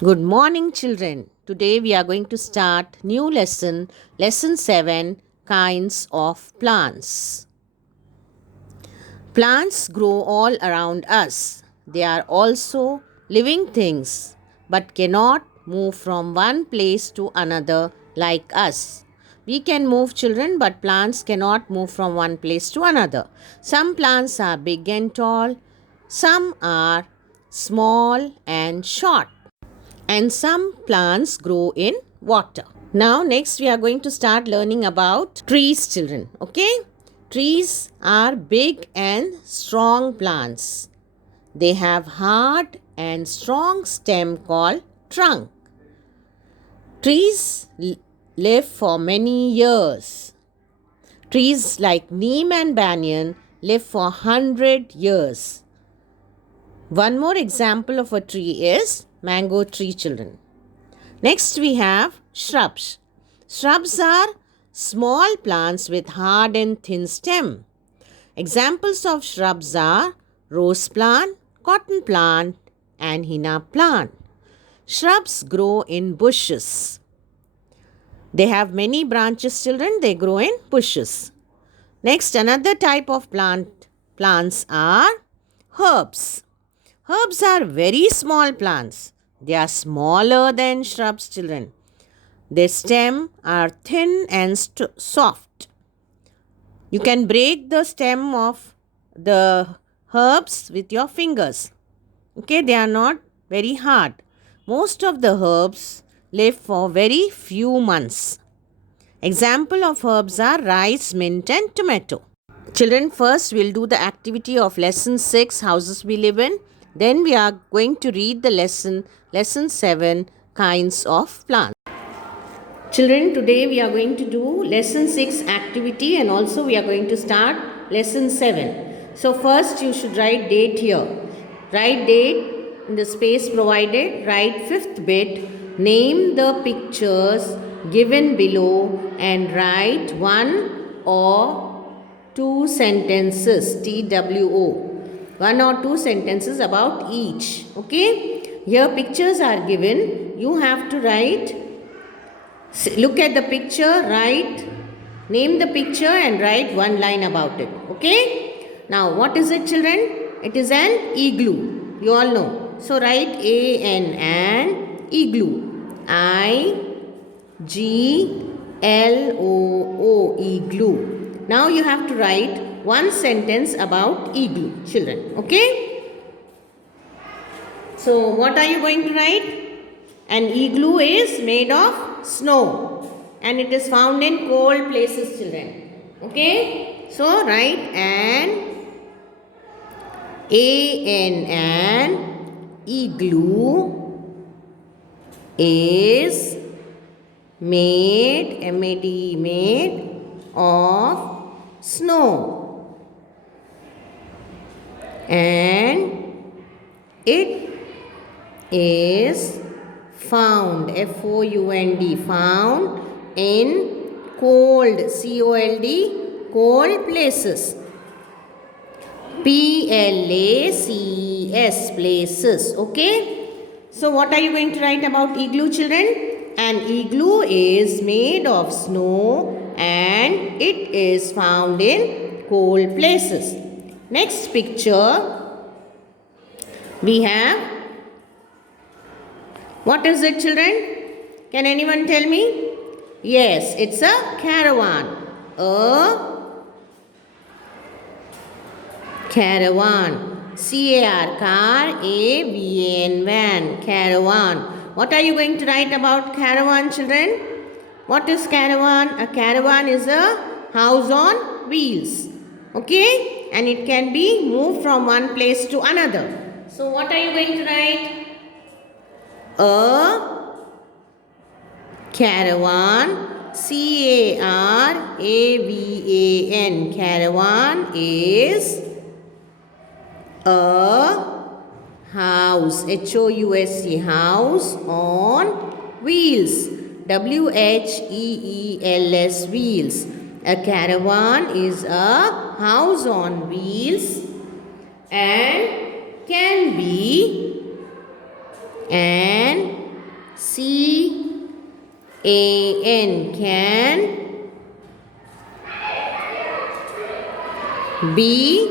Good morning, children. Today we are going to start new lesson, lesson 7, kinds of plants. Plants grow all around us. They are also living things but cannot move from one place to another like us. We can move, children, but plants cannot move from one place to another. Some plants are big and tall, some are small and short, and some plants grow in water. Now, next, we are going to start learning about trees, children. Okay? Trees are big and strong plants. They have hard and strong stem called trunk. Trees live for many years. Trees like neem and banyan live for 100 years. One more example of a tree is mango tree, children. Next, we have shrubs. Shrubs are small plants with hard and thin stem. Examples of shrubs are rose plant, cotton plant, and henna plant. Shrubs grow in bushes. They have many branches, children. They grow in bushes. Next, another type of plants are herbs. Herbs are very small plants. They are smaller than shrubs, children. Their stems are thin and soft. You can break the stem of the herbs with your fingers. Okay, they are not very hard. Most of the herbs live for very few months. Example of herbs are rice, mint, and tomato. Children, first we'll do the activity of lesson 6, houses we live in. Then we are going to read the lesson 7, kinds of plants. Children, today we are going to do lesson 6 activity, and also we are going to start lesson 7. So first you should write date here. Write date in the space provided. Write fifth bit. Name the pictures given below and write one or two sentences, TWO. One or two sentences about each. Okay? Here pictures are given. You have to write. Look at the picture, write, name the picture and write one line about it. Okay? Now, what is it, children? It is an igloo. You all know. So, write an igloo. I-G-L-O-O, igloo. Now, you have to write one sentence about igloo, children. Okay? So, what are you going to write? An igloo is made of snow and it is found in cold places, children. Okay? So, write an igloo is made of snow and it is found, F-O-U-N-D, found in cold, C-O-L-D, cold places. P-L-A-C-E-S, places. Okay? So, what are you going to write about igloo, children? An igloo is made of snow and it is found in cold places. Next picture, we have, what is it, children? Can anyone tell me? Yes, it's a caravan. A caravan. C-A-R, car, A-V-A-N, van, caravan. What are you going to write about caravan, children? What is caravan? A caravan is a house on wheels. Okay? And it can be moved from one place to another. So, what are you going to write? A caravan, C-A-R-A-V-A-N, caravan is a house, H-O-U-S-E, house on wheels, W-H-E-E-L-S, wheels. A caravan is a house on wheels and can be an C-A-N, can. Be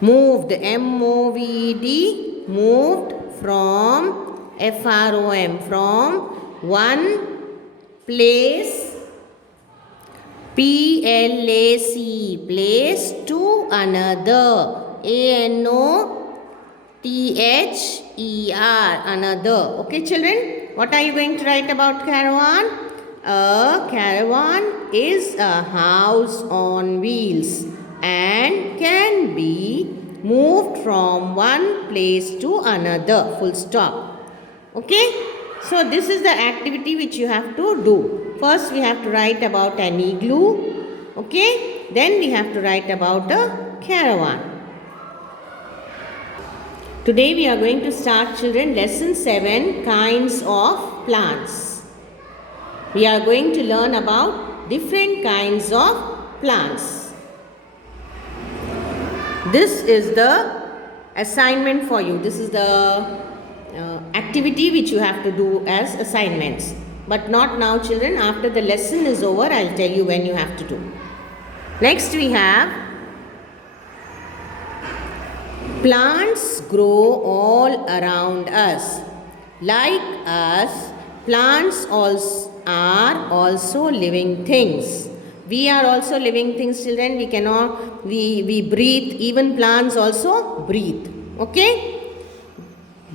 moved, M-O-V-E-D, moved from, F-R-O-M, from one place, P-L-A-C, place, to another, A-N-O-T-H-E-R, another. Okay, children, what are you going to write about caravan? A caravan is a house on wheels and can be moved from one place to another, full stop. Okay, so this is the activity which you have to do. First we have to write about an igloo. Okay, then we have to write about a caravan. Today we are going to start, children, lesson 7, kinds of plants. We are going to learn about different kinds of plants. This is the assignment for you. This is the activity which you have to do as assignments. But not now, children. After the lesson is over, I'll tell you when you have to do. Next we have plants grow all around us. Like us, plants are also living things. We are also living things, children. We breathe. Even plants also breathe. Okay?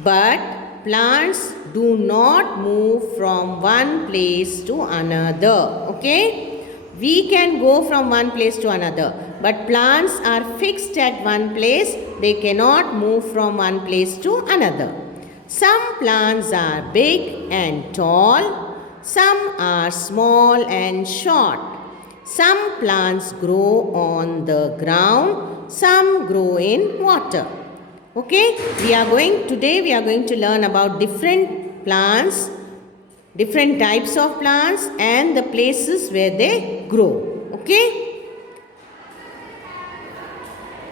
But plants do not move from one place to another. Okay? We can go from one place to another. But plants are fixed at one place. They cannot move from one place to another. Some plants are big and tall. Some are small and short. Some plants grow on the ground. Some grow in water. Okay, today we are going to learn about different plants, different types of plants and the places where they grow. Okay.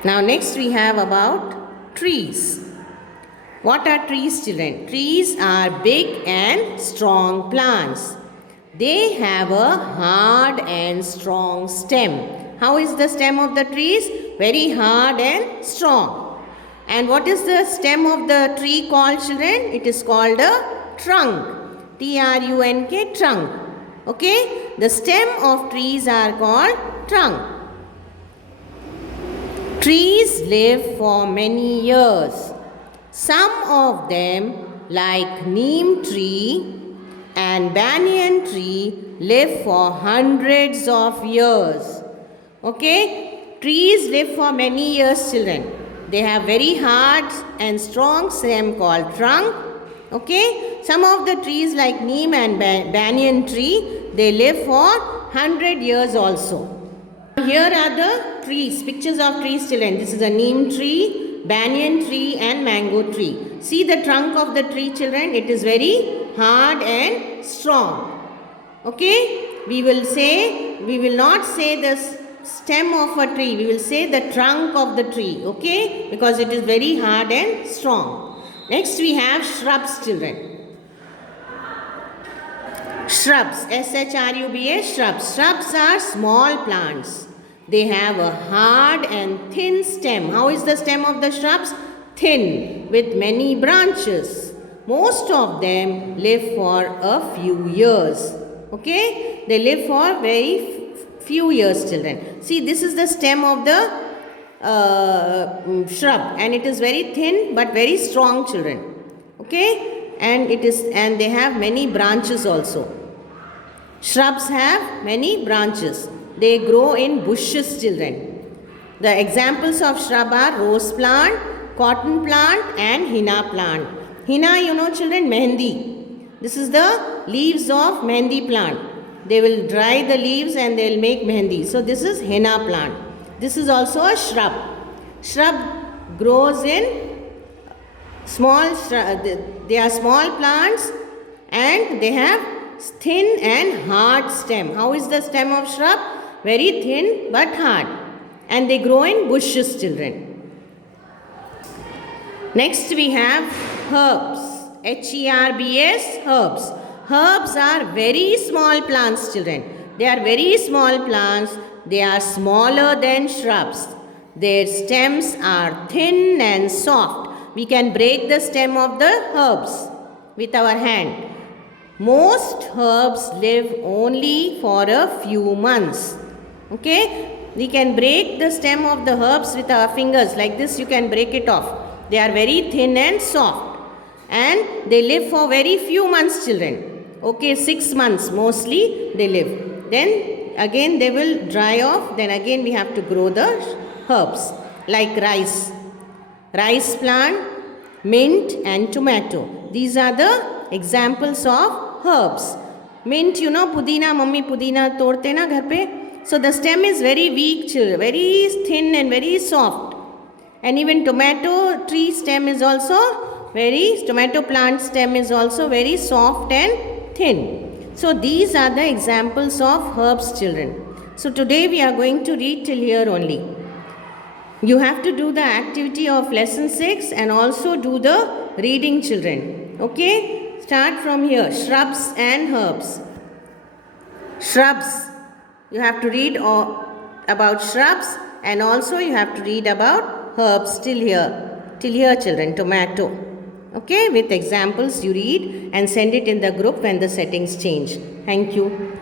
Now next we have about trees. What are trees, children? Trees are big and strong plants. They have a hard and strong stem. How is the stem of the trees? Very hard and strong. And what is the stem of the tree called, children? It is called a trunk. T-R-U-N-K, trunk. Okay? The stem of trees are called trunk. Trees live for many years. Some of them, like neem tree and banyan tree, live for hundreds of years. Okay? Trees live for many years, children. They have very hard and strong stem called trunk. Okay? Some of the trees like neem and banyan tree, they live for 100 years also. Here are the trees, pictures of trees, children. This is a neem tree, banyan tree and mango tree. See the trunk of the tree, children. It is very hard and strong. Okay? We will not say the stem of a tree. We will say the trunk of the tree. Okay? Because it is very hard and strong. Next we have shrubs, children. Shrubs, S-H-R-U-B-S, shrubs. Shrubs are small plants. They have a hard and thin stem. How is the stem of the shrubs? Thin, with many branches. Most of them live for a few years. Okay? They live for very few years, children. See, this is the stem of the shrub, and it is very thin but very strong, children. Okay? And they have many branches also. Shrubs have many branches. They grow in bushes, children. The examples of shrub are rose plant, cotton plant and henna plant. Henna, you know, children, mehendi. This is the leaves of mehendi plant. They will dry the leaves and they will make mehendi. So this is henna plant. This is also a shrub. Shrub grows in they are small plants and they have thin and hard stem. How is the stem of shrub? Very thin but hard. And they grow in bushes, children. Next we have herbs. Herbs, herbs. Herbs are very small plants, children. They are very small plants. They are smaller than shrubs. Their stems are thin and soft. We can break the stem of the herbs with our hand. Most herbs live only for a few months. Okay? We can break the stem of the herbs with our fingers. Like this, you can break it off. They are very thin and soft. And they live for very few months, children. Okay, 6 months mostly they live. Then again they will dry off. Then again we have to grow the herbs like rice. Rice plant, mint and tomato. These are the examples of herbs. Mint, you know, pudina, mummy pudina todte na ghar pe. So the stem is very weak, very thin and very soft. And even tomato tree stem is also tomato plant stem is also very soft and thin. So these are the examples of herbs, children. So today we are going to read till here only. You have to do the activity of lesson 6 and also do the reading, children. Okay? Start from here. Shrubs and herbs. Shrubs. You have to read about shrubs and also you have to read about herbs till here. Till here, children. Tomato. Okay? With examples you read and send it in the group when the settings change. Thank you.